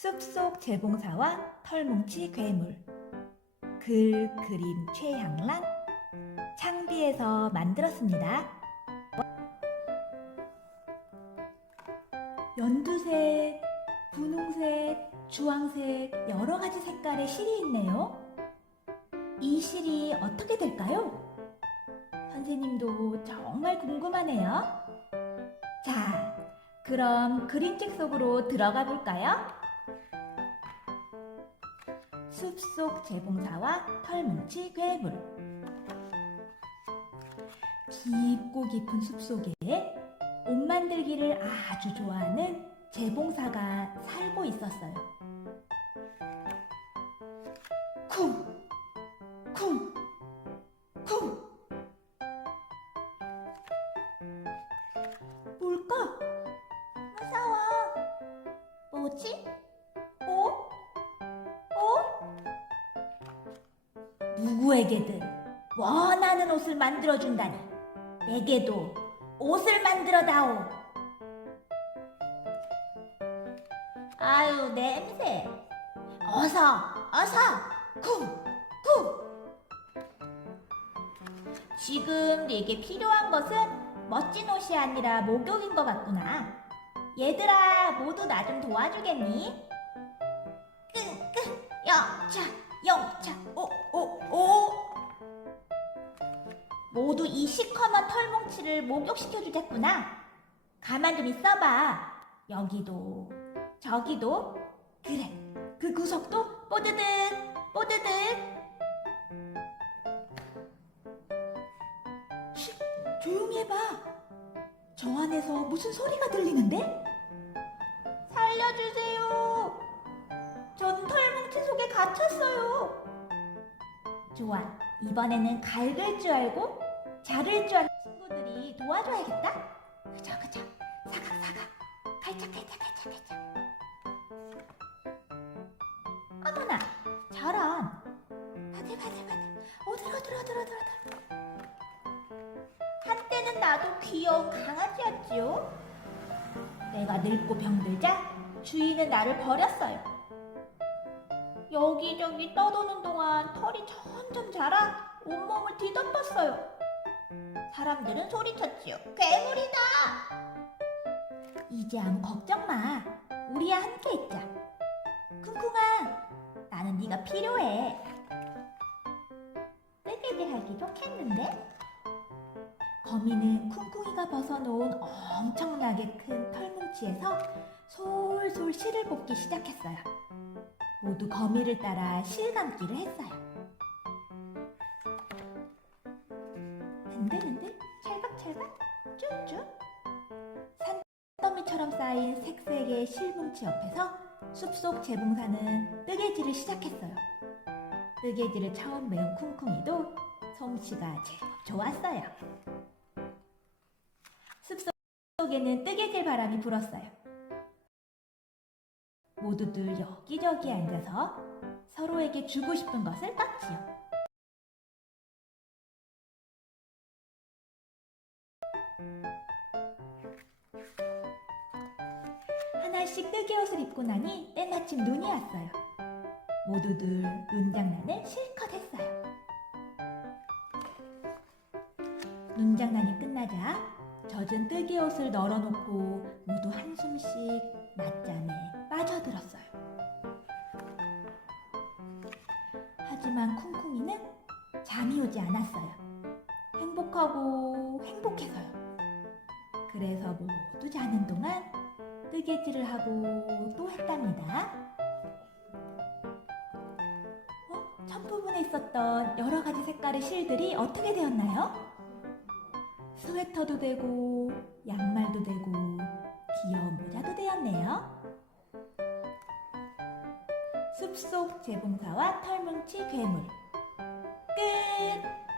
숲속 재봉사와 털뭉치 괴물 글 그림 최향란 창비에서 만들었습니다. 연두색, 분홍색, 주황색 여러 가지 색깔의 실이 있네요. 이 실이 어떻게 될까요? 선생님도 정말 궁금하네요. 자, 그럼 그림책 속으로 들어가 볼까요? 숲속 재봉사와 털뭉치 괴물 깊고 깊은 숲속에 옷 만들기를 아주 좋아하는 재봉사가 살고 있었어요. 쿵! 쿵! 쿵! 누구에게든 원하는 옷을 만들어준다니. 내게도 옷을 만들어다오. 아유, 냄새. 어서, 어서, 쿵, 쿵. 지금 내게 필요한 것은 멋진 옷이 아니라 목욕인 것 같구나. 얘들아, 모두 나 좀 도와주겠니? 끄, 끄, 영차, 영차, 오, 오, 오. 모두 이 시커먼 털뭉치를 목욕시켜주자꾸나. 가만 좀 있어봐. 여기도, 저기도. 그래, 그 구석도 뽀드득, 뽀드득. 쉿, 조용히 해봐. 저 안에서 무슨 소리가 들리는데? 살려주세요. 전 털뭉치 속에 갇혔어요. 좋아. 이번에는 갈글 줄 알고 자를 줄 아는 친구들이 도와줘야겠다. 그자 그자. 사각 사각. 갈짝 갈짝 갈짝 갈짝. 어머나. 저런. 바들 바들 바들. 오들 오들 오들 오들 오들. 한때는 나도 귀여운 강아지였지요. 내가 늙고 병들자 주인은 나를 버렸어요. 여기저기 떠도는 동안 털이 점점 자라 온몸을 뒤덮었어요. 사람들은 소리쳤지요. 괴물이다! 이제 아무 걱정 마. 우리야 함께 있자. 쿵쿵아, 나는 네가 필요해. 뜨개질 하기 좋겠는데? 거미는 쿵쿵이가 벗어놓은 엄청나게 큰 털뭉치에서 솔솔 실을 뽑기 시작했어요. 모두 거미를 따라 실 감기를 했어요. 흔들흔들, 찰박찰박, 쭉쭉. 산더미처럼 쌓인 색색의 실뭉치 옆에서 숲속 재봉사는 뜨개질을 시작했어요. 뜨개질을 처음 배운 쿵쿵이도 솜씨가 제법 좋았어요. 숲속에는 뜨개질 바람이 불었어요. 모두들 여기저기 앉아서 서로에게 주고 싶은 것을 떴지요. 하나씩 뜨개 옷을 입고 나니 때마침 눈이 왔어요. 모두들 눈장난을 실컷 했어요. 눈장난이 끝나자 젖은 뜨개 옷을 널어놓고 모두 한숨씩 낮잠에 빠져들었어요. 하지만 쿵쿵이는 잠이 오지 않았어요. 행복하고 행복해서요. 그래서 모두 자는 동안 뜨개질을 하고 또 했답니다. 어? 첫 부분에 있었던 여러 가지 색깔의 실들이 어떻게 되었나요? 스웨터도 되고 양말도 되고 귀여운 모자도 되었네요. 숲속 재봉사와 털뭉치 괴물 끝!